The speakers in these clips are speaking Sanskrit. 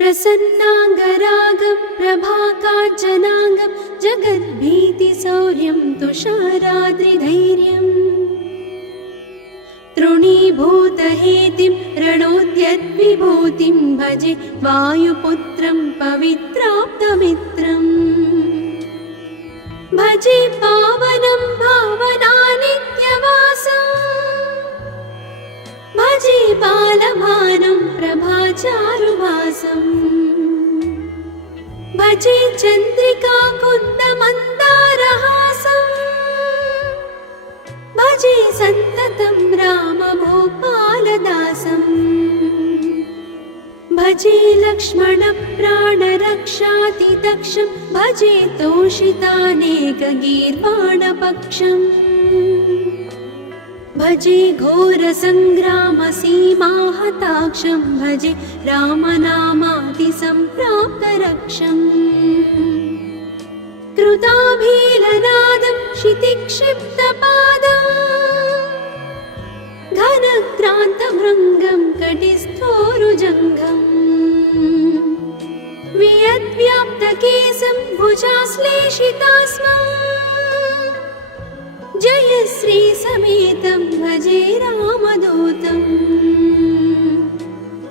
प्रसन्नाङ्गरागं प्रभाकाञ्चनाङ्गं जगद्भीतिशौर्यं तुषाराद्रिधैर्यम् तृणीभूतहेतिं रणोद्यद्विभूतिं भजे वायुपुत्रं पवित्राप्तमित्रम् भजे पावनं भावनानित्यवासम् भजे बालभानुं प्रभाचारुवासम् भजे चन्द्रिकाकुन्दमन्दारहासम् भजे सन्ततं रामभूपालदासम् भजे लक्ष्मणप्राणरक्षातिदक्षं भजे तोषितानेकगीर्वाणपक्षम् भजे घोरसङ्ग्रामसीमाहताक्षं भजे रामनामातिसम्प्राप्तरक्षम् कृताभीलनादं क्षितिक्षिप्तपादम् घनक्रान्तभृङ्गं कटिस्थोरुजङ्घम् वियद्व्याप्तकेशं भुजाश्लेषितास्मम् जयश्रीसमेतं भजे रामदूतम्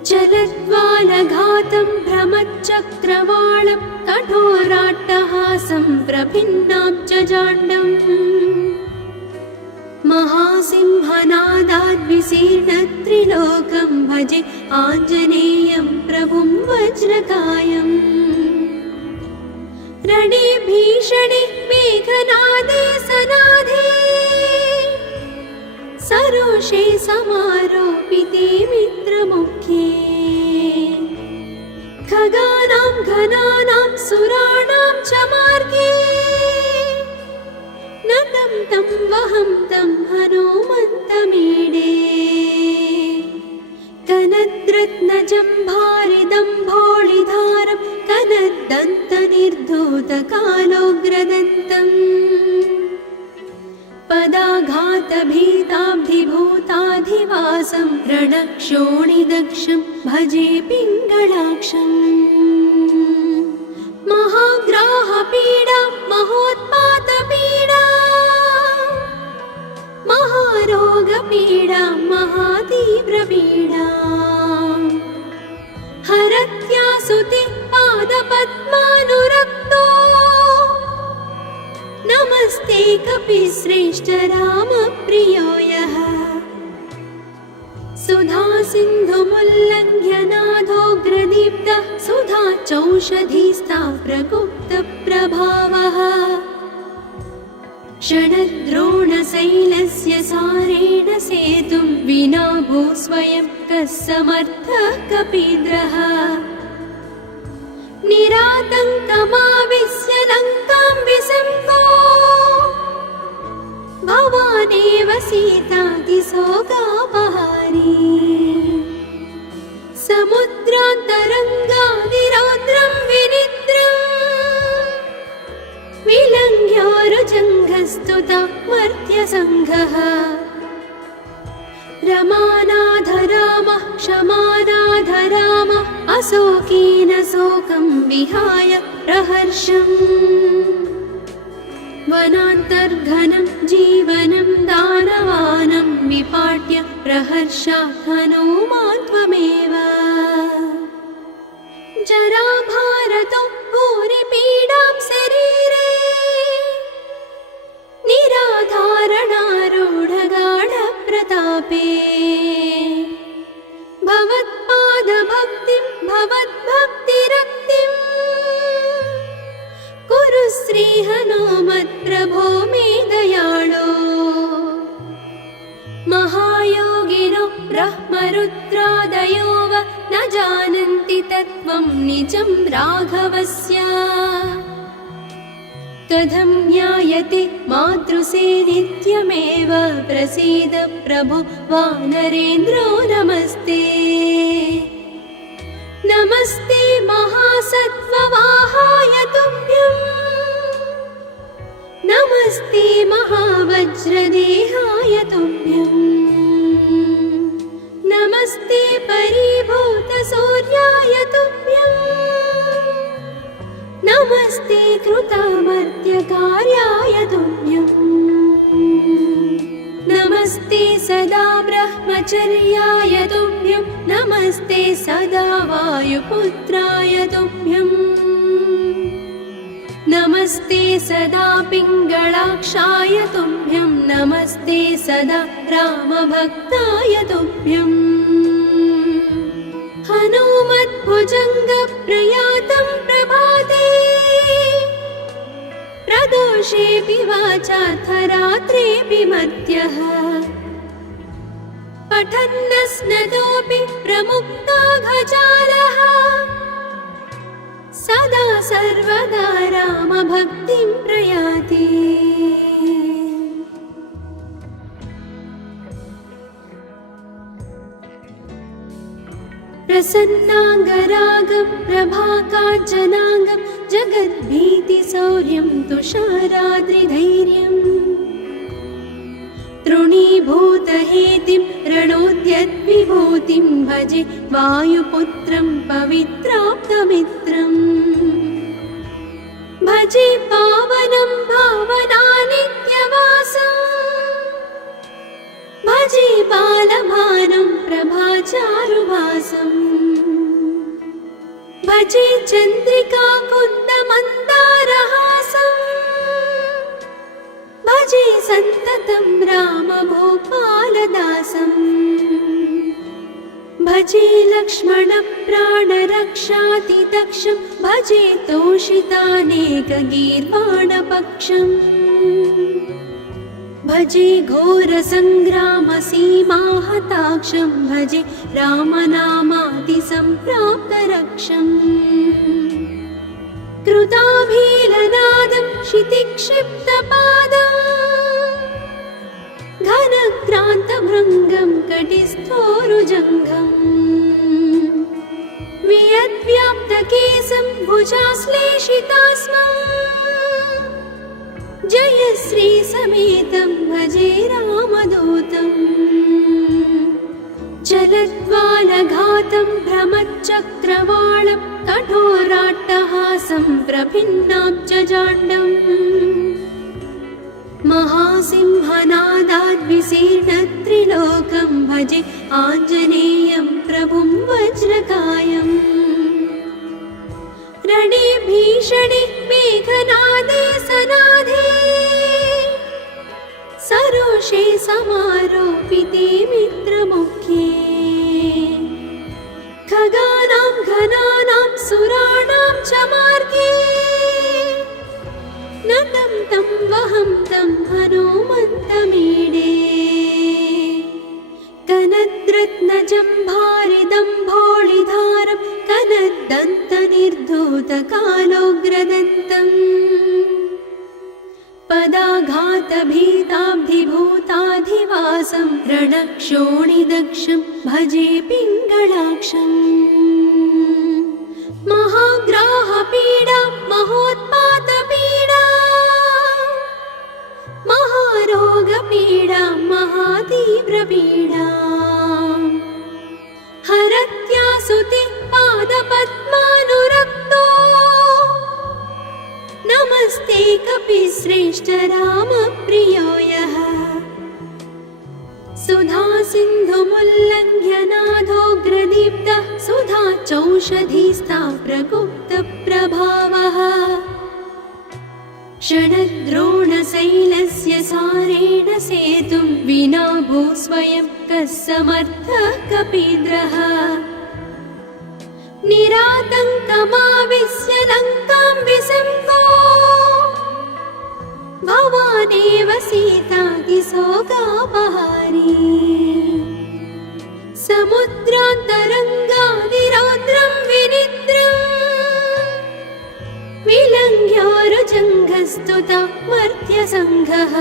जलद्वालघातं भ्रमच्चक्रवालं कठोराट्टहासं प्रभिन्नाब्जजाण्डम् महासिंहनादाद्विशीर्णत्रिलोकं भजे आञ्जनेयं प्रभुं वज्रकायम् रणे भीषणे मेघनादे सनाधे सरोषे समारोपिते मित्रमुखे खगानां घनानां सुराणां च मार्गे नतं तं वहं तं हनुमन्तमीडे कनद्रत्नजम्भारिदम्भोळिधारं कनद्दन्तनिर्धूतकालोग्रदन्तम् पदाघातभीताब्धिभूताधिवासं रणक्षोणिदक्षं भजे पिङ्गळाक्षम् महाग्राहपीडा महोत्पातपीडा महारोगपीडा महातीव्रपीडा हरत्यासुते पादपद्मानुरक्तो नमस्ते कपिश्रेष्ठ रामप्रियो यः सुधा सिन्धुमुल्लङ्घ्य नाथोग्रदीप्तः सुधा चौषधीस्ता प्रगुप्तप्रभावः षडद्रोणशैलस्य सारेण सेतुं विना भूस्वयं कः समर्थः कपीन्द्रः निरातङ्कमाविश्य लङ्कां विसम्पो भवानेव सीतातिशोकापहारी समुद्रान्तरङ्गादिरौद्रं विनिद्रम् विलङ्घ्योरुजङ्घस्तुता मर्त्यसङ्घः रमानाथ रामः क्षमानाथ रामः अशोकेन शोकं विहाय प्रहर्षम् वनान्तर्घनं जीवनं दानवानं विपाट्य प्रहर्षात् हनूमान् त्वमेव जराभारतो भूरिपीडां शरीरे निराधारणारूढगाढप्रतापे भवत्पादभक्तिं भवद्भक्तिरक्तिम् कुरु श्रीहनुमत्प्रभो मे दयाळो महायोगिनो ब्रह्मरुद्रादयो वा न जानन्ति तत्त्वं निजं राघवस्य कथं ज्ञायते मातृसे नित्यमेव प्रसीद प्रभो वानरेन्द्रो नमस्ते नमस्ते महासत्त्ववाहाय तुभ्यं नमस्ते महावज्रदेहाय तुभ्यं नमस्ते परिभूतसूर्याय तुभ्यम् नमस्ते कृतामर्त्यकार्याय तुभ्यम् नमस्ते सदा ब्रह्मचर्याय तुभ्यं नमस्ते सदा वायुपुत्राय तुभ्यम् नमस्ते सदा पिङ्गळाक्षाय तुभ्यं नमस्ते सदा रामभक्ताय तुभ्यम् हनुमद्भुजङ्गप्रयातं प्रभाते प्रदोषेऽपि वाचार्थरात्रेऽपि मर्त्यः पठन्नस्नतोऽपि प्रमुक्ताघजालः सदा सर्वदा रामभक्तिं प्रयाति प्रसन्नाङ्गरागं प्रभाकाञ्चनाङ्गं जगद्भीतिशौर्यं तुषाराद्रिधैर्यम् तृणीभूतहेतिं रणोद्यद्विभूतिं भजे वायुपुत्रं पवित्राप्तमित्रम् भजे पावनं भावनानित्यवासम् भजे बालभानुं प्रभाचारुवासम् भजे चन्द्रिका कुन्दमन्दारहासम् भजे सन्ततं रामभूपालदासम् भजे लक्ष्मणप्राणरक्षातिदक्षं भजे तोषितानेकगीर्वाणपक्षम् भजे घोरसङ्ग्रामसीमाहताक्षं भजे रामनामादिसम्प्राप्तरक्षम् कृताभीलनादं क्षितिक्षिप्तपादम् घनक्रान्तभृङ्गं कटिस्थोरुजङ्घम् वियद्व्याप्तकेशं भुजाश्लेषितास्मम् जयश्री समेतं भजे रामदूतम् जलद्वालघातं भ्रमच्चक्रवालं कठोराट्टहासं प्रभिन्नाब्जजाण्डम् महासिंहनादाद्विशीर्णत्रिलोकं भजे आञ्जनेयं प्रभुं वज्रकायम् रणे भीषणे मेघनादे सनाधे सरोषे समारोपिते मित्रमुख्ये खगानां घनानां सुराणां च मार्गे नतं तं वहं तं हनुमन्तमीडे कनद्रत्नजम्भारिदम्भोळिधारं कनद्दन्तनिर्धूतकालोग्रदन्तम् पदाघातभीताब्धिभूताधिवासं रणक्षोणिदक्षं भजे पिङ्गळाक्षम् महाग्राहपीडा महोत्पातपीडा महारोगपीडा महातीव्रपीडा हरत्यासुति पादपद्मानुरक्तो नमस्ते कपिश्रेष्ठ रामप्रियो यः सुधा सिन्धुमुल्लङ्घ्य नाथोग्रदीप्तः सुधा चौषधीस्था प्रगुप्तप्रभावः षडद्रोणशैलस्य सारेण सेतुं विना भूस्वयं कः समर्थः कपीन्द्रः निरातङ्कमाविश्य लङ्कां विसङ्गो भवानेव सीतातिशोकापहारी समुद्रान्तरङ्गादिरौद्रं विनिद्रम् विलङ्घ्योरुजङ्घस्तुता मर्त्यसङ्घः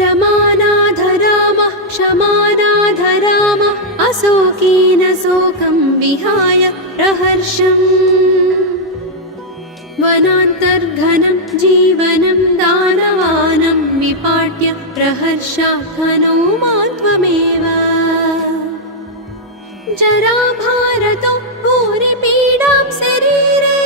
रमानाथ रामः क्षमानाथ रामः अशोकेन शोकं विहाय प्रहर्षम् वनान्तर्घनं जीवनं दानवानं विपाट्य प्रहर्षात् हनुमान् त्वमेव जराभारतो भूरिपीडां शरीरे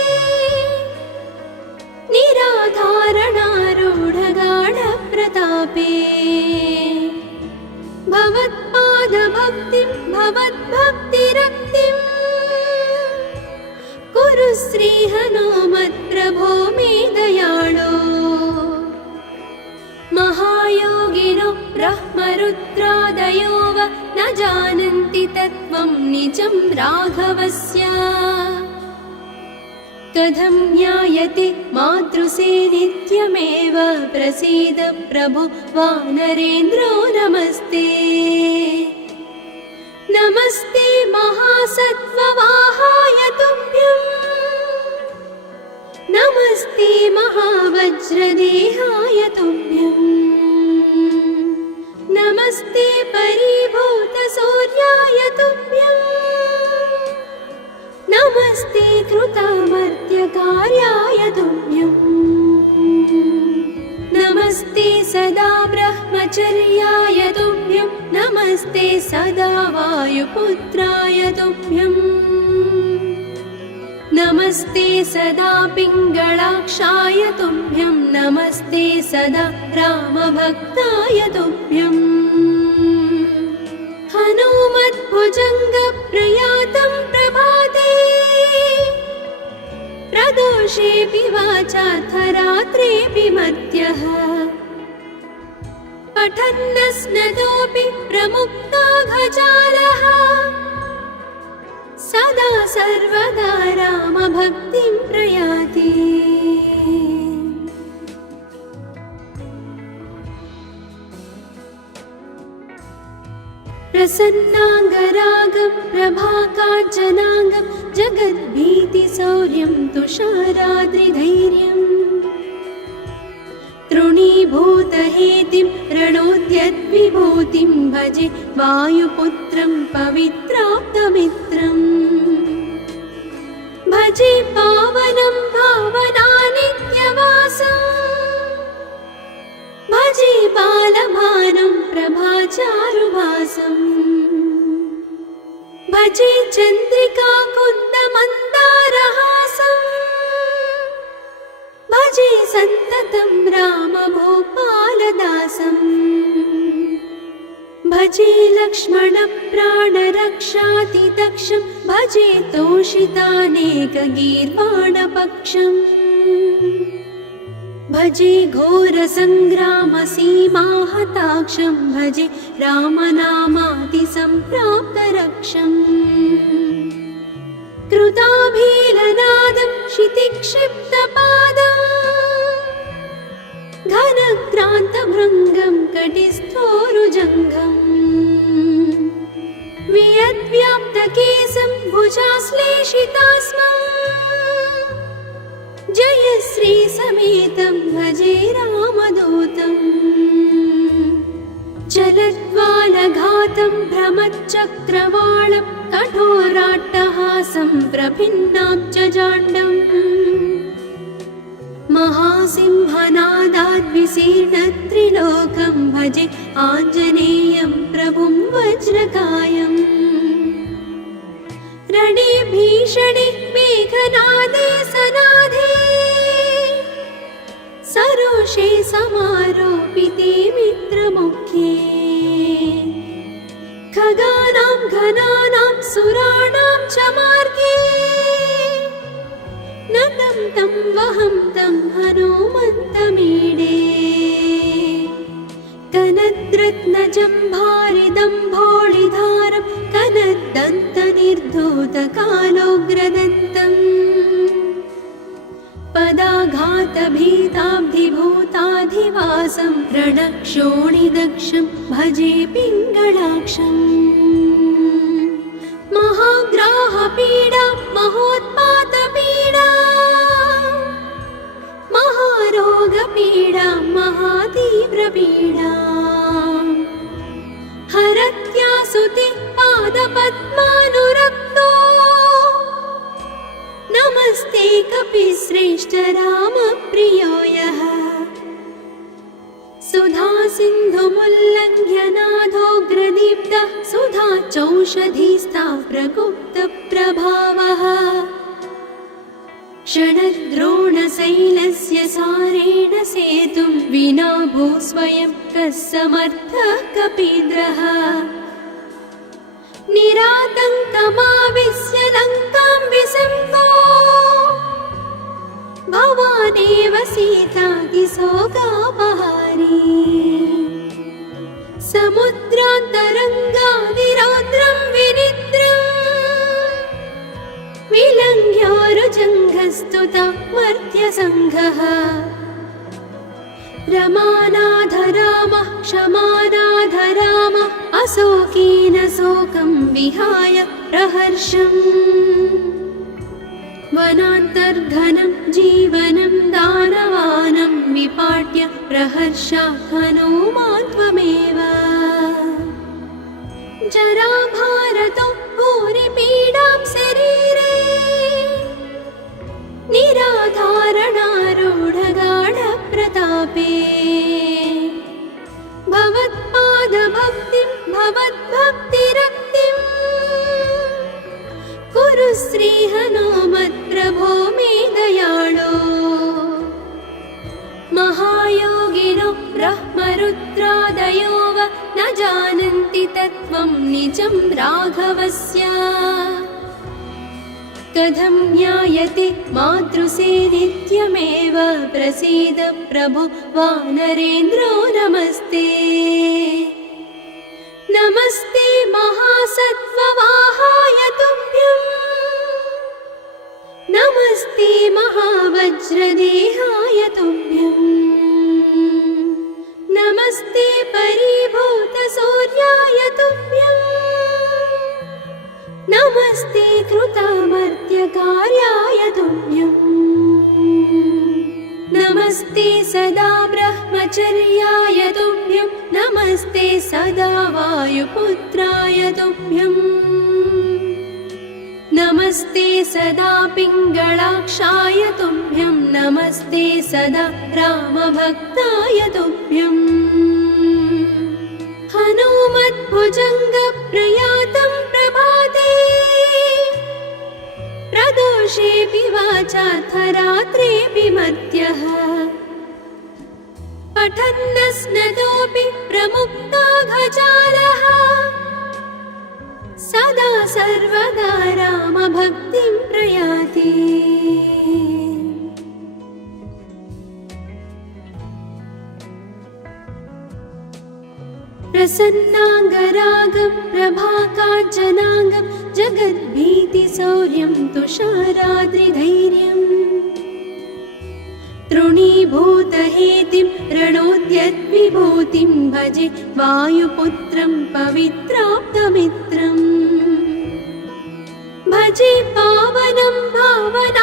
पादभक्तिं भवद्भक्तिरक्तिम् कुरु श्रीहनुमत्प्रभो मे दयाळो। महायोगिनो ब्रह्मरुद्रादयो वा न जानन्ति तत्त्वं निजं राघवस्य। कथं ज्ञायते मातृसे नित्यमेव प्रसीद प्रभो वानरेन्द्रो नमस्ते। नमस्ते महासत्त्ववाहाय तुभ्यं नमस्ते महावज्रदेहाय तुभ्यं नमस्ते परिभूतसूर्याय तुभ्यं नमस्ते कृतामर्त्यकार्याय तुभ्यं नमस्ते सदा ब्रह्मचर्याय तुभ्यं नमस्ते सदा वायुपुत्राय तुभ्यं नमस्ते सदा पिङ्गळाक्षाय तुभ्यं नमस्ते सदा रामभक्ताय तुभ्यं हनुमद्भुजङ्गप्रयातं प्रभाते प्रदोषेऽपि वाचार्थरात्रेऽपि मर्त्यः पठन्नस्नतोऽपि प्रमुक्ताघजालः सदा सर्वदा रामभक्तिं प्रयाति। प्रसन्नाङ्गरागं प्रभाकाञ्चनाङ्गं जगद्भीतिशौर्यं तुषाराद्रिधैर्यम् तृणीभूतहेतिं रणोद्यद्विभूतिं भजे वायुपुत्रं पवित्राप्तमित्रम् भजे पावनं भावनानित्यवासम् भजे बालभानुं प्रभाचारुभासम् भजे चन्द्रिका कुन्दमन्दारहासम् भजे सन्ततं रामभूपालदासम् भजे लक्ष्मणप्राणरक्षातिदक्षं भजे तोषितानेकगीर्वाणपक्षम् भजे घोरसङ्ग्रामसीमाहताक्षं भजे रामनामातिसम्प्राप्तरक्षम् कृताभीलनादं क्षितिक्षिप्तपादम् घनक्रान्तभृङ्गं कटिस्थोरुजङ्घम् वियद्व्याप्तकेशं भुजाश्लेषितास्मम् जयश्रीसमेतं भजे रामदूतम् जलद्वालघातं भ्रमच्चक्रवालं कठोराट्टहासं प्रभिन्नाब्जजाण्डम् महासिंहनादाद्विशीर्णत्रिलोकं भजे आञ्जनेयं प्रभुं वज्रकायम् रणे भीषणे मेघनादे सनाधे सरोषे समारोपिते मित्रमुखे खगानां घनानां सुराणां च मार्गे नतं तं वहं तं हनुमन्तमीडे कनद्रत्नजम्भारिदम्भोळिधारं कनद्दन्तनिर्धूतकालोग्रदन्तम् पदाघातभीताब्धिभूताधिवासं रणक्षोणिदक्षं भजे पिङ्गळाक्षम् महाग्राहपीडा महोत्पातपीडा महारोगपीडा महातीव्रपीडा हरत्यासुति पादपद्मानुरक्तो नमस्ते कपिश्रेष्ठ रामप्रियो यः सुधा सिन्धुमुल्लङ्घ्य नाथोग्रदीप्तः सुधा चौषधीस्था प्रगुप्तप्रभावः षडद्रोणशैलस्य सारेण सेतुं विना भूस्वयं कः समर्थः कपीन्द्रः निरातङ्कमाविश्य लङ्कां विसम्पो भवानेव सीतातिशोकापहारी समुद्रान्तरङ्गादिरौद्रं विनिद्रम् विलङ्घ्योरुजङ्घस्तुता मर्त्यसङ्घः रमानाथ रामः क्षमानाथ रामः अशोकेन शोकं विहाय प्रहर्षम् वनान्तर्घनं जीवनं दानवानं विपाट्य प्रहर्षात् हनूमान् त्वमेव जराभारतो भूरिपीडां शरीरे निराधारणारूढगाढप्रतापे भवत्पादभक्तिं भवद्भक्तिरक्तिम् कुरु श्रीहनुमत्प्रभो मे दयाळो महायोगिनो ब्रह्मरुद्रादयो वा न जानन्ति तत्त्वं निजं राघवस्य कथं ज्ञायते मातृसे नित्यमेव प्रसीद प्रभो वानरेन्द्रो नमस्ते नमस्ते महासत्त्ववाहाय तुभ्यं नमस्ते महावज्रदेहाय तुभ्यं नमस्ते परिभूतसूर्याय तुभ्यं नमस्ते कृतामर्त्यकार्याय तुभ्यं नमस्ते सदा ब्रह्मचर्याय तुभ्यं नमस्ते सदा वायुपुत्राय तुभ्यं नमस्ते सदा पिङ्गळाक्षाय तुभ्यं नमस्ते सदा रामभक्ताय तुभ्यं हनुमद्भुजङ्गप्रयातं प्रभाते प्रदोषेऽपि वाचार्थरात्रेऽपि मर्त्यः पठन्नस्नतोऽपि प्रमुक्ताघजालः सदा सर्वदा रामभक्तिं प्रयाति प्रसन्नाङ्गरागं प्रभाकाञ्चनाङ्गं जगद्भीतिशौर्यं तुषाराद्रिधैर्यम् तृणीभूतहेतिं रणोद्यद्विभूतिं भजे वायुपुत्रं पवित्राप्तमित्रम् भजे पावनं भावनानित्यवासम्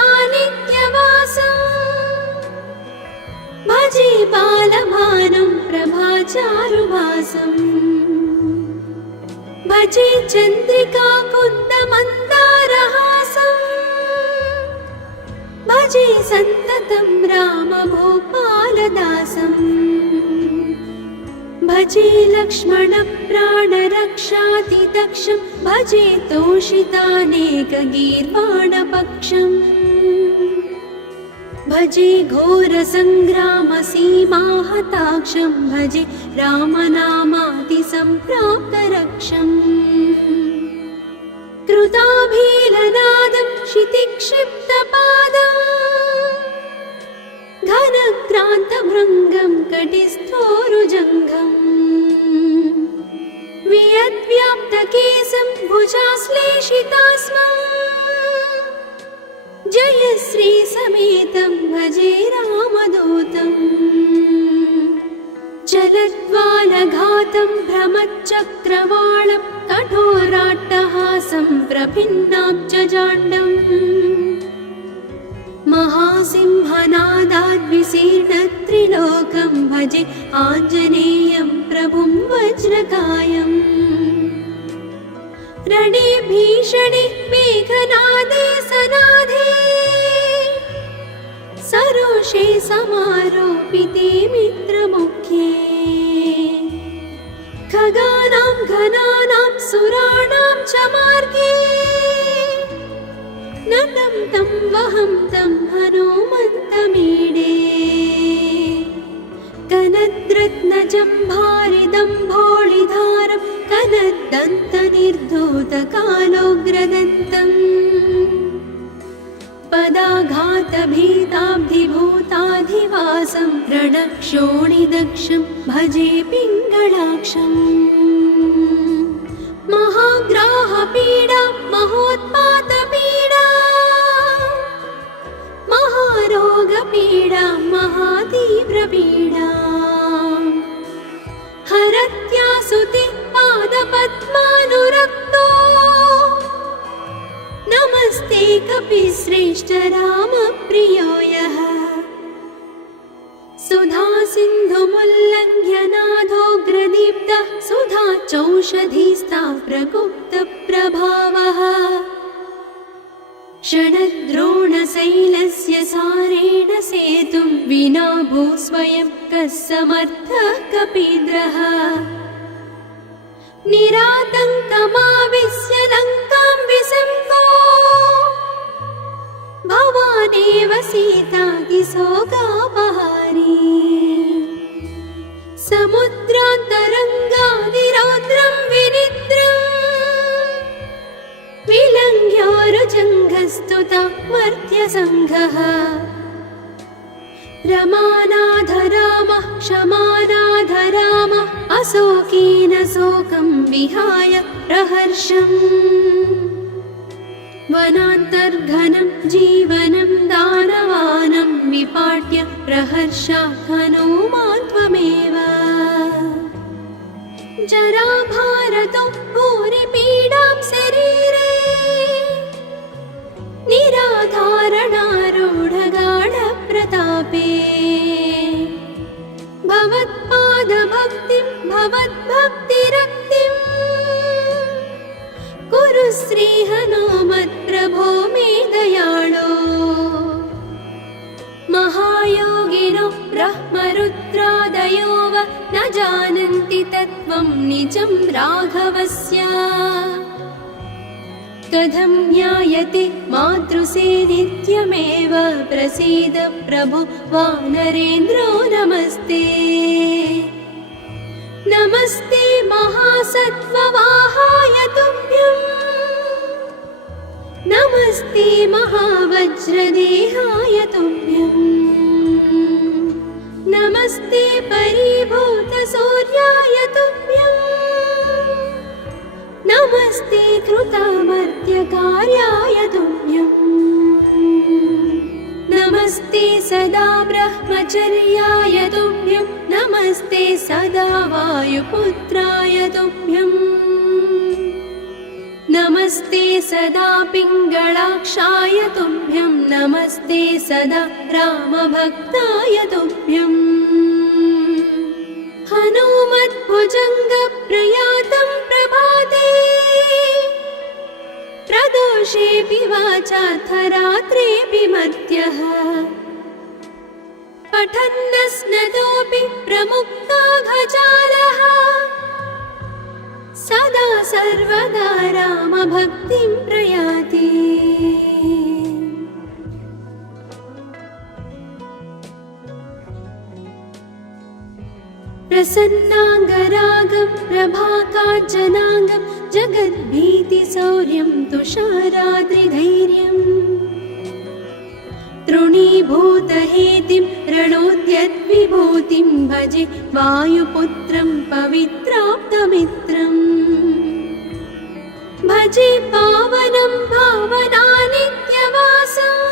भजे बालभानुं प्रभाचारुभासम् भजे चन्द्रिकाकुन्दमन्दारहासम् भजे सन्ततं रामभूपालदासम् भजे लक्ष्मणप्राणरक्षातिदक्षं भजे तोषितानेकगीर्वाणपक्षम् भजे घोरसङ्ग्रामसीमाहताक्षं भजे रामनामातिसम्प्राप्तरक्षम् कृताभीलनादं क्षितिक्षिप्तपादम् घनक्रान्तभृङ्गं कटिस्थोरुजङ्घम् वियद्व्याप्तकेशं भुजाश्लेषितास्मम् जयश्रीसमेतं भजे रामदूतम् जलद्वालघातं भ्रमच्चक्रवालं कठोराट्टहासं प्रभिन्नाब्जजाण्डम् महासिंहनादाद्विशीर्णत्रिलोकं भजे आञ्जनेयं प्रभुं वज्रकायम् रणे भीषणे मेघनादे सनादे सरोषे समारोपिते मित्रमुख्ये खगानां घनानां सुराणां च मार्गे नतं तं वहं तं हनुमन्तमीडे कनद्रत्नजम्भारिदम्भोळिधारं कनद्दन्तनिर्धूतकालोग्रदन्तम् पदाघातभीताब्धिभूताधिवासं रणक्षोणिदक्षं भजे पिङ्गळाक्षम् महाग्राहपीडा महोत्पातपीडा महारोगपीडा महातीव्रपीडा हरत्यासुति पादपद्मानुरक्तो नमस्ते कपिश्रेष्ठ रामप्रियो यः सुधा सिन्धुमुल्लङ्घ्य नाथोग्रदीप्तः सुधा चौषधीस्ता प्रगुप्तप्रभावः षडद्रोणशैलस्य सारेण सेतुं विना भूस्वयं कः समर्थः कपीन्द्रः निरातङ्कमाविश्य लङ्कां विसम्पो भवानेव सीतातिशोकापहारी समुद्रान्तरङ्गादिरौद्रं विनिद्रम् विलङ्घ्योरुजङ्घस्तुता मर्त्यसङ्घः रमानाधरामः क्षमानाधरामः अशोकेन शोकं विहाय प्रहर्षम् वनान्तर्घनं जीवनं दानवानं विपाट्य प्रहर्षात् हनूमान् त्वमेव जराभारतो भूरिपीडां शरीरे निराधारणारूढगाढप्रतापे भवत्पादभक्तिं भवद्भक्तिरक्तिम् कुरु श्रीहनुमत्प्रभो मे दयाळो महायोगिनो ब्रह्मरुद्रादयो वा न जानन्ति तत्त्वं निजं राघवस्य कथं ज्ञायते मातृसे नित्यमेव प्रसीद प्रभु वानरेन्द्रो नमस्ते नमस्ते महासत्त्ववाहाय तुभ्यं नमस्ते महावज्रदेहाय तुभ्यं नमस्ते परिभूतसूर्याय तुभ्यं नमस्ते कृतमर्त्यकार्याय तुभ्यं नमस्ते सदा ब्रह्मचर्याय तुभ्यं नमस्ते सदा वायुपुत्राय तुभ्यं नमस्ते सदा पिङ्गळाक्षाय तुभ्यं नमस्ते सदा रामभक्ताय तुभ्यं हनूमद्भुजङ्गप्रयातं प्रभाते प्रदोषेऽपि वाचार्थरात्रेऽपि मर्त्यः पठन्नस्नतोऽपि प्रमुक्ताघजालः सदा सर्वदा रामभक्तिं प्रयाति प्रसन्नाङ्गरागं प्रभाकाञ्चनाङ्गं जगद्भीतिशौर्यं तुषाराद्रिधैर्यम् तृणीभूतहेतिं रणोद्यद्विभूतिं भजे वायुपुत्रं पवित्राप्तमित्रम् भजे पावनं भावनानित्यवासम्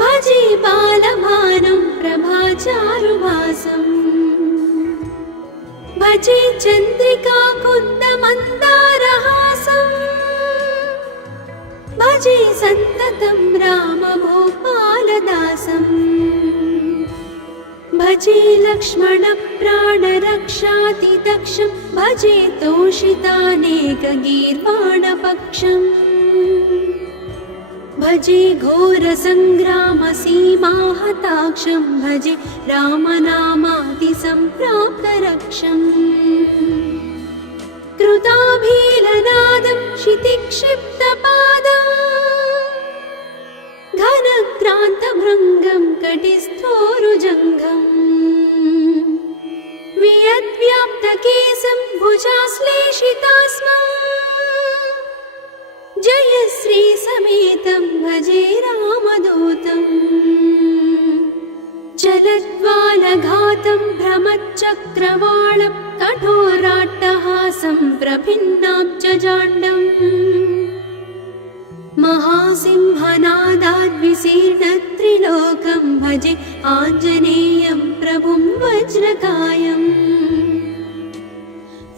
भजे बालभानुं प्रभाचारुभासम् भजे चन्द्रिकाकुन्दमन्दारहासम् भजे सन्ततं रामभूपालदासम् भजे लक्ष्मणप्राणरक्षातिदक्षं भजे तोषितानेकगीर्वाणपक्षम् भजे घोरसङ्ग्रामसीमाहताक्षं भजे रामनामातिसम्प्राप्तरक्षम् कृताभीलनादं क्षितिक्षिप्तपादम् घनक्रान्तभृङ्गं कटिस्थोरुजङ्घम् वियद्व्याप्त केसं भुजाश्लेषितास्मम् जयश्री समेतं भजे रामदूतम् जलद्वालघातं भ्रमच्चक्रवालं कठोराट्टहासं प्रभिन्नाब्जजाण्डम् महासिंहनादाद्विशीर्णत्रिलोकं भजे आञ्जनेयं प्रभुं वज्रकायम्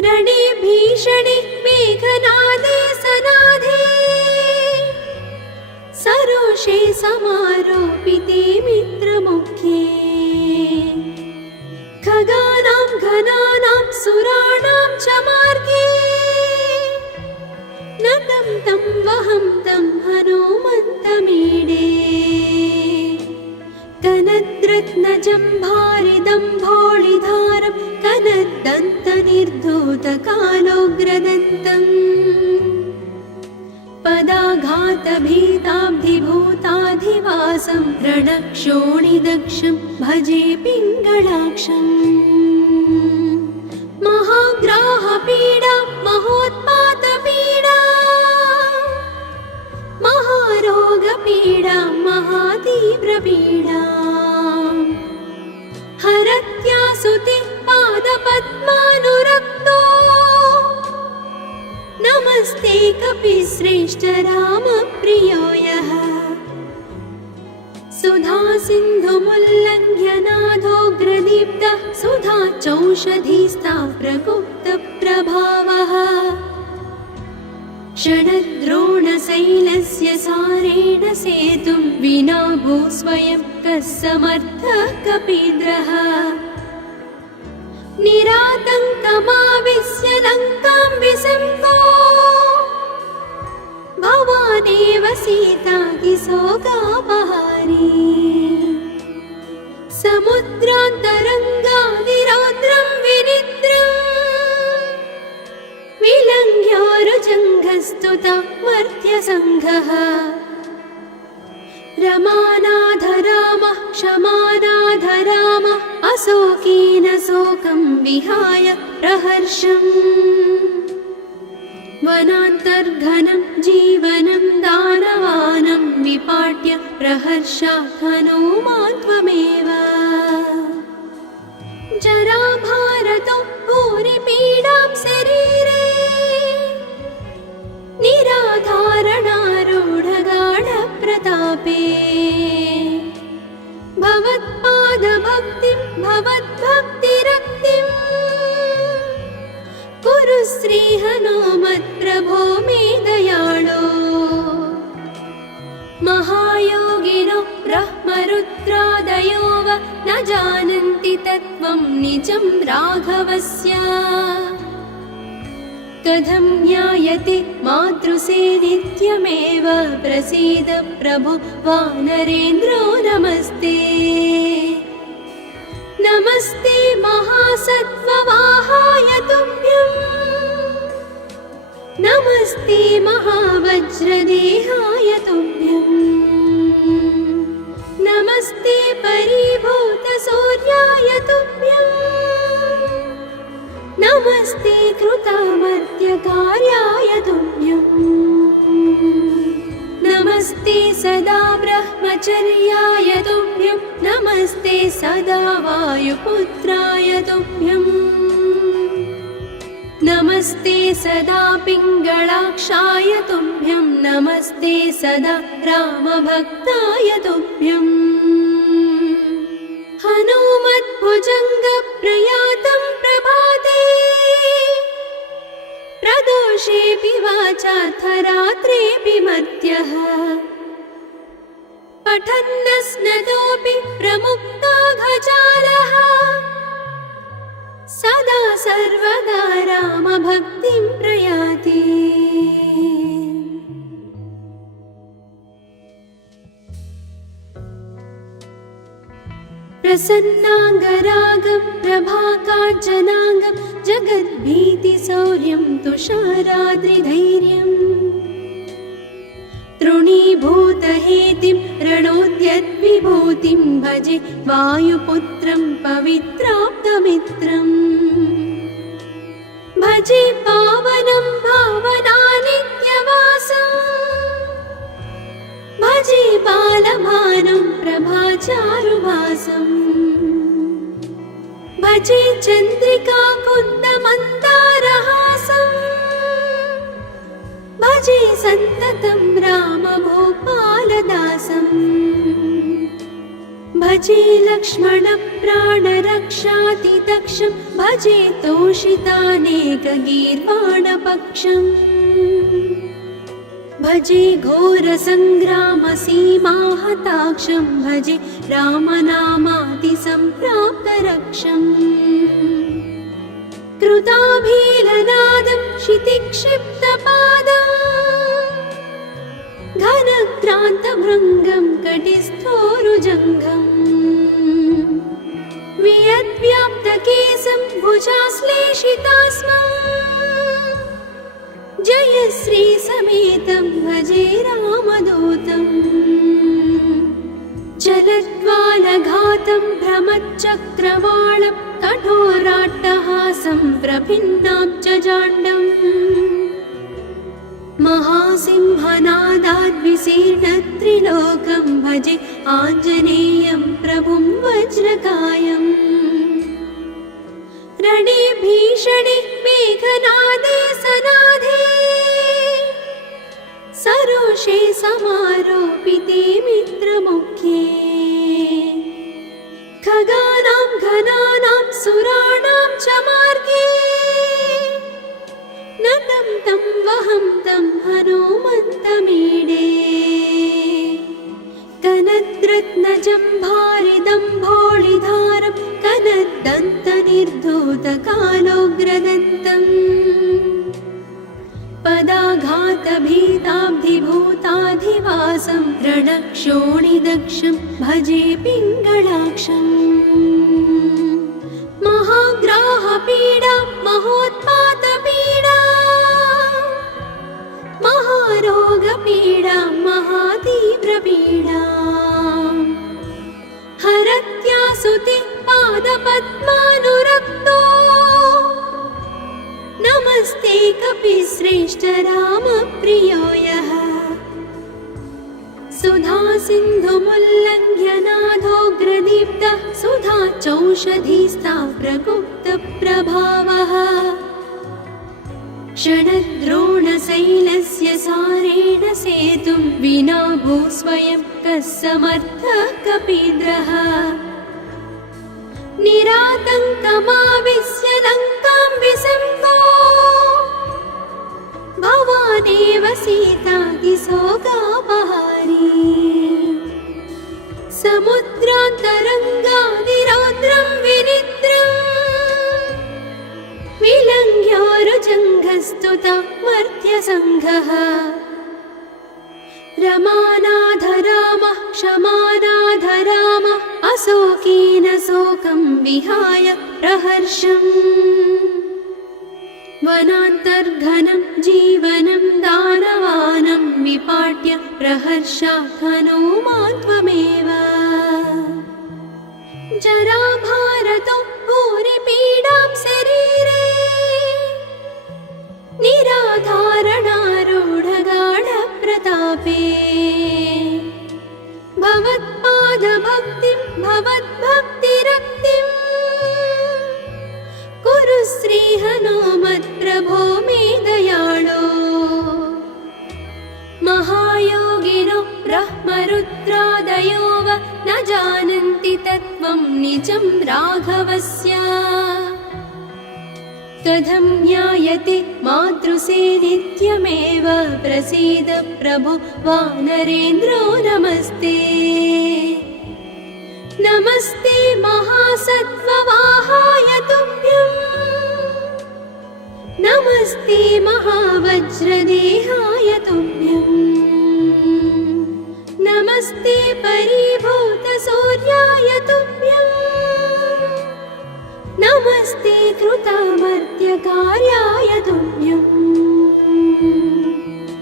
रणे भीषणे मेघनादे सनाधे सरोषे समारोपिते मित्रमुखे खगानां घनानां सुराणां च मार्गे नतं तं वहं तं हनुमन्तमीडे कनद्रत्नजम्भारिदम्भोळिधारं कनद्दन्तनिर्धूतकालोग्रदन्तम् पदाघातभीताब्धिभूताधिवासं रणक्षोणिदक्षं भजे पिङ्गळाक्षम् महाग्राहपीडा महोत्पातपीडा महारोगपीडा महातीव्रपीडा हरत्यासुते पादपद्मानुरक्तो नमस्ते कपिश्रेष्ठ रामप्रियो यः सुधा सिन्धुमुल्लङ्घ्य नाथोग्रदीप्तः सुधा चौषधीस्ता प्रगुप्तप्रभावः षडद्रोणशैलस्य सारेण सेतुं विना भूस्वयं कः समर्थः कपीन्द्रः निरातङ्कमाविश्य लङ्कां विसम्पो भवानेव सीताकिशोकापहारी समुद्रान्तरङ्गादिरौद्रं विनिद्रम् विलङ्घ्योरुजङ्घस्तुता मर्त्यसङ्घः रमानाथ रामः क्षमानाथ रामः अशोकेन शोकं विहाय प्रहर्षम् वनान्तर्घनं जीवनं दानवानं विपाट्य प्रहर्षात् हनूमान् त्वमेव जराभारतो भूरिपीडां शरीरे निराधारणारूढगाढप्रतापे भवत्पादभक्तिं भवद्भक्तिरक्तिम् कुरु श्रीहनुमत्प्रभो मे दयाळो महायोगिनो ब्रह्मरुद्रादयो वा न जानन्ति तत्त्वं निजं राघवस्य कथं ज्ञायते मातृसे नित्यमेव प्रसीद प्रभो वानरेन्द्रो नमस्ते नमस्ते महासत्त्ववाहाय तुभ्यं नमस्ते महावज्रदेहाय तुभ्यं नमस्ते परिभूतसूर्याय तुभ्यं नमस्ते कृतामर्त्यकार्याय तुभ्यं नमस्ते सदा ब्रह्मचर्याय तुभ्यं नमस्ते सदा वायुपुत्राय तुभ्यं नमस्ते सदा पिङ्गळाक्षाय तुभ्यं नमस्ते सदा रामभक्ताय तुभ्यं हनुमद्भुजङ्गप्रयातं प्रभाते प्रदोषेऽपि वाचार्थरात्रेऽपि मर्त्यः पठन्नस्नतोऽपि प्रमुक्ताघजालः सदा सर्वदा रामभक्तिं प्रयाति प्रसन्नाङ्गरागं प्रभाकाञ्चनाङ्गं जगद्भीतिशौर्यं तुषाराद्रिधैर्यम् तृणीभूतहेतिं रणोद्यद्विभूतिं भजे वायुपुत्रं पवित्राप्तमित्रम् भजे पावनं भावनानित्यवासम् भजे बालभानं प्रभाचारुभासम् भजे चन्द्रिका कुन्दमन्दारहासम् भजे सन्ततं रामभूपालदासम् भजे लक्ष्मणप्राणरक्षातिदक्षं भजे तोषितानेकगीर्वाणपक्षम् भजे घोरसङ्ग्रामसीमाहताक्षं भजे रामनामातिसम्प्राप्तरक्षम् कृताभीलनादं क्षितिक्षिप्तपादम् घनक्रान्तभृङ्गं कटिस्थोरुजङ्घम् वियद्व्याप्तकेशं भुजाश्लेषितास्मम् जयश्रीसमेतं भजे रामदूतम् जलज्वालघातं भ्रमच्चक्रवालं कठोराट्टहासं प्रभिन्नाब्जजाण्डम् महासिंहनादाद्विशीर्णत्रिलोकं भजे आञ्जनेयं प्रभुं वज्रकायम् रणे भीषणे मेघनादे सनाधे सरोषे समारोपिते मित्रमुख्ये खगानां घनानां सुराणां च मार्गे नतं तं वहं तं हनुमन्तमीडे कनद्रत्नजम्भारिदम्भोळिधारं कनद्दन्तनिर्धूतकालोग्रदन्तम् पदाघातभीताब्धिभूताधिवासं रणक्षोणिदक्षं भजे पिङ्गळाक्षम् महाग्राहपीडा महोत्पातपीडा महारोगपीडा महातीव्रपीडा हरत्यासुते पादपद्मानुरक्तो नमस्ते कपिश्रेष्ठ रामप्रियो यः सुधा सिन्धुमुल्लङ्घ्य नाथोग्रदीप्तः सुधा चौषधीस्ता प्रगुप्तप्रभावः क्षणद्रोणशैलस्य सारेण सेतुं विना भूस्वयं कः समर्थः कपीन्द्रः निरातङ्कमाविश्य लङ्कां विसम्पो भवानेव सीतातिशोकापहारी समुद्रान्तरङ्गादिरौद्रं विनिद्रम् विलङ्घ्योरुजङ्घस्तुता मर्त्यसङ्घः रमानाथ रामः क्षमानाथ रामः अशोकेन शोकं विहाय प्रहर्षम् वनान्तर्घनं जीवनं दानवानं विपाट्य प्रहर्षात् हनूमान् त्वमेव जराभारतो भूरिपीडां शरीरे निराधारणारूढगाढप्रतापे भवत्पादभक्तिं भवद्भक्तिरक्तिम् कुरु श्रीहनुमत्प्रभो मे दयाळो महायोगिनो ब्रह्मरुद्रादयो वा न जानन्ति तत्त्वं निजं राघवस्य कथं ज्ञायते मातृसे नित्यमेव प्रसीद प्रभो वानरेन्द्रो नमस्ते नमस्ते महासत्त्ववाहाय तुभ्यं नमस्ते महावज्रदेहाय तुभ्यं नमस्ते परिभूतसूर्याय तुभ्यं नमस्ते कृतमर्त्यकार्याय तुभ्यं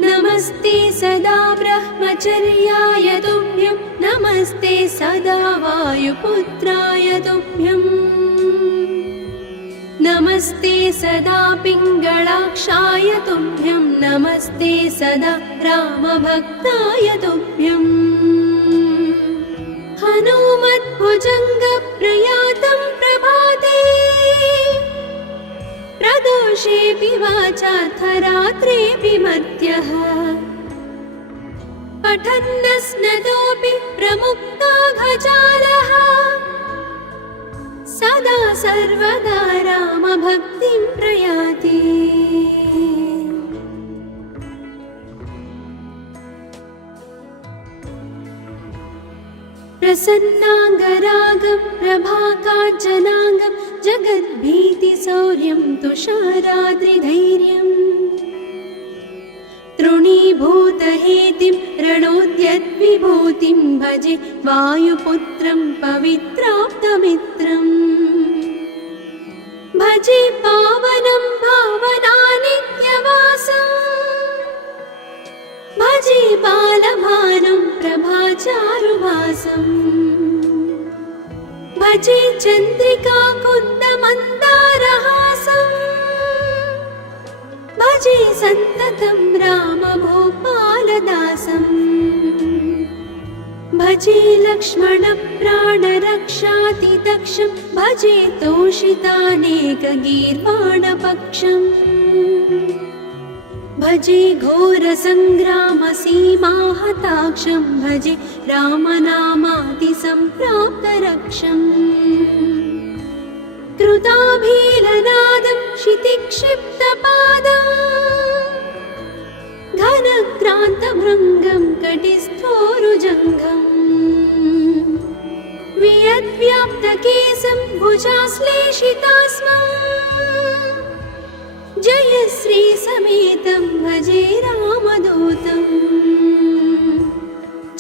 नमस्ते सदा ब्रह्मचर्याय तुभ्यं नमस्ते सदा वायुपुत्राय तुभ्यं नमस्ते सदा पिङ्गळाक्षाय तुभ्यं नमस्ते सदा रामभक्ताय तुभ्यम् हनुमद्भुजङ्गप्रयातं प्रभाते प्रदोषेऽपि वाचार्थरात्रेऽपि मर्त्यः पठन्नस्नतोऽपि प्रमुक्ताघजालः सदा सर्वदा रामभक्तिं प्रयाति प्रसन्नाङ्गरागं प्रभाकाञ्चनाङ्गं जगद्भीतिशौर्यं तुषाराद्रिधैर्यम् तृणीभूतहेतिं रणोद्यद्विभूतिं भजे वायुपुत्रं पवित्राप्तमित्रम् भजे पावनं भावनानित्यवासम् भजे बालभानुं प्रभाचारुभासम् भजे चन्द्रिकाकुन्दमन्दारहासम् भजे सन्ततं रामभूपालदासम् भजे लक्ष्मणप्राणरक्षातिदक्षं भजे तोषितानेकगीर्वाणपक्षम् भजे घोरसङ्ग्रामसीमाहताक्षं भजे रामनामातिसम्प्राप्तरक्षम् कृताभीलनादं क्षितिक्षिप्तपादम् घनक्रान्तभृङ्गं कटिस्थोरुजङ्घम् वियद्व्याप्तकेशं भुजाश्लेषितास्मम् जयश्रीसमेतं भजे रामदूतम्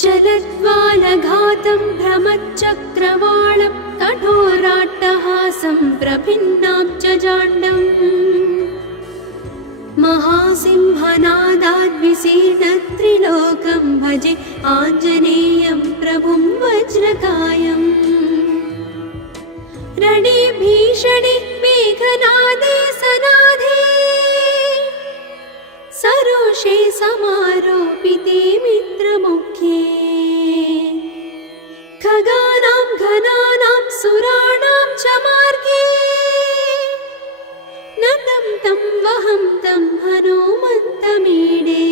चलद्वालघातं भ्रमच्चक्रवालं कठोराट्टहासं प्रभिन्नाब्जजाण्डम् महासिंहनादाद्विशीर्णत्रिलोकं भजे आञ्जनेयं प्रभुं वज्रकायम् रणे भीषणे मेघनादे सनाधे सरोषे समारोपिते मित्रमुख्ये खगानां घनानां सुराणां च मार्गे नतं तं वहं तं हनुमन्तमीडे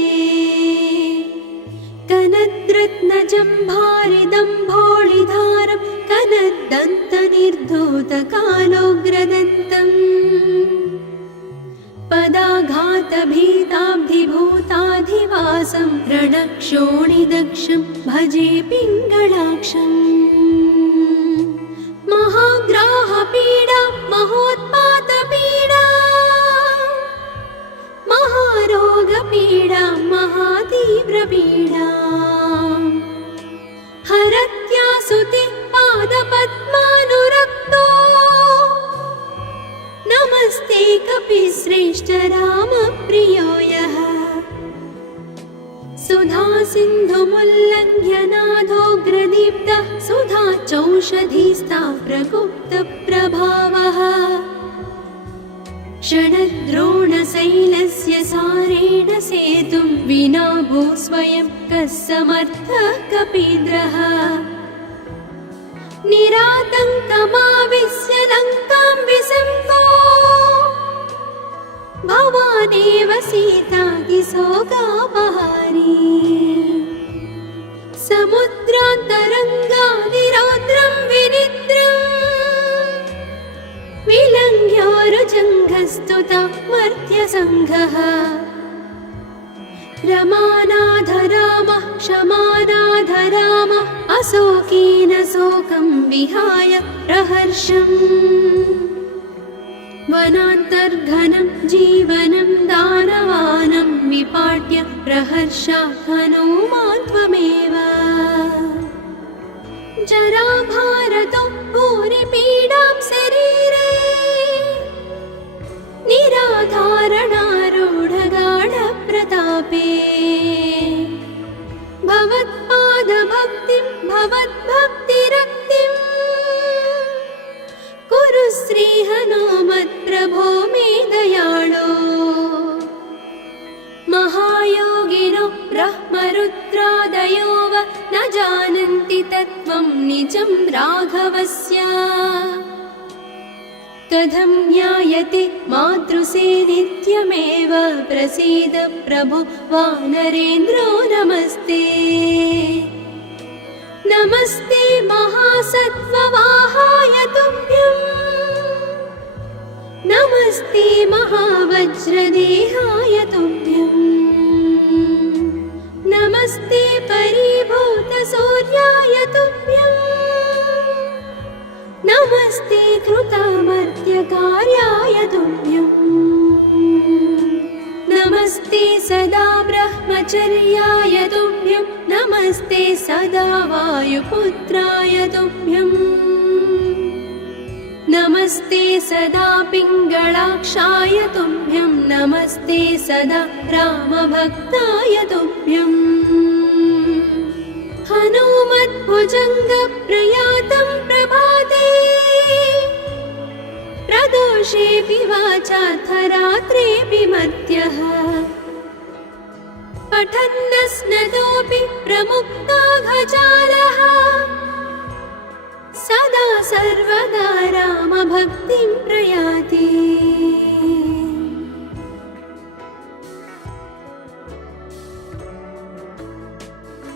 कनद्रत्नजम्भारिदम्भोळिधारं कनद्दन्तनिर्धूतकालोग्रदन्तम् पदाघातभीताब्धिभूताधिवासं रणक्षोणिदक्षं भजे पिङ्गळाक्षम् महाग्राहपीडा महोत्पातपीडा महारोगपीडा महातीव्रपीडा हरत्यासुते पादपद्मानुरक्तो नमस्ते कपिश्रेष्ठ रामप्रियो यः सुधा सिन्धुमुल्लङ्घ्य नाथोग्रदीप्तः सुधा चौषधीस्ता प्रगुप्तप्रभावः षडद्रोणशैलस्य सारेण सेतुं विना भूस्वयं कः समर्थः कपीन्द्रः निरातङ्कमाविश्य लङ्कां विसम्पो भवानेव सीतातिशोकापहारी समुद्रान्तरङ्गादिरौद्रं विनिद्रम् विलङ्घ्योरुजङ्घस्तुता मर्त्यसङ्घः रमानाथ रामः क्षमानाथ रामः अशोकेन शोकं विहाय प्रहर्षम् वनान्तर्घनं जीवनं दानवानं विपाट्य प्रहर्षात् हनुमान् त्वमेव जराभारतो भूरिपीडां शरीरे निराधारणारूढगाढप्रतापे भवत्पादभक्तिं भवद्भक्तिरक्तिं कुरु श्रीहनुमत्प्रभो ब्रह्मरुद्रादयो वा न जानन्ति तत्त्वं निजं राघवस्य कथं ज्ञायते मातृसे नित्यमेव प्रसीद प्रभु वानरेन्द्रो नमस्ते नमस्ते महासत्त्ववाहाय तुभ्यं नमस्ते महावज्रदेहाय तुभ्यं नमस्ते परिभूतसूर्याय तुभ्यं नमस्ते कृतमर्त्यकार्याय तुभ्यं नमस्ते सदा ब्रह्मचर्याय तुभ्यं नमस्ते सदा वायुपुत्राय तुभ्यं नमस्ते सदा पिङ्गळाक्षाय तुभ्यं नमस्ते सदा रामभक्ताय तुभ्यं हनुमद्भुजङ्गप्रयातं प्रभाते प्रदोषेऽपि वाचार्थरात्रेऽपि मर्त्यः पठन्नस्नतोऽपि प्रमुक्ताघजालः सदा सर्वदा रामभक्तिं प्रयाति।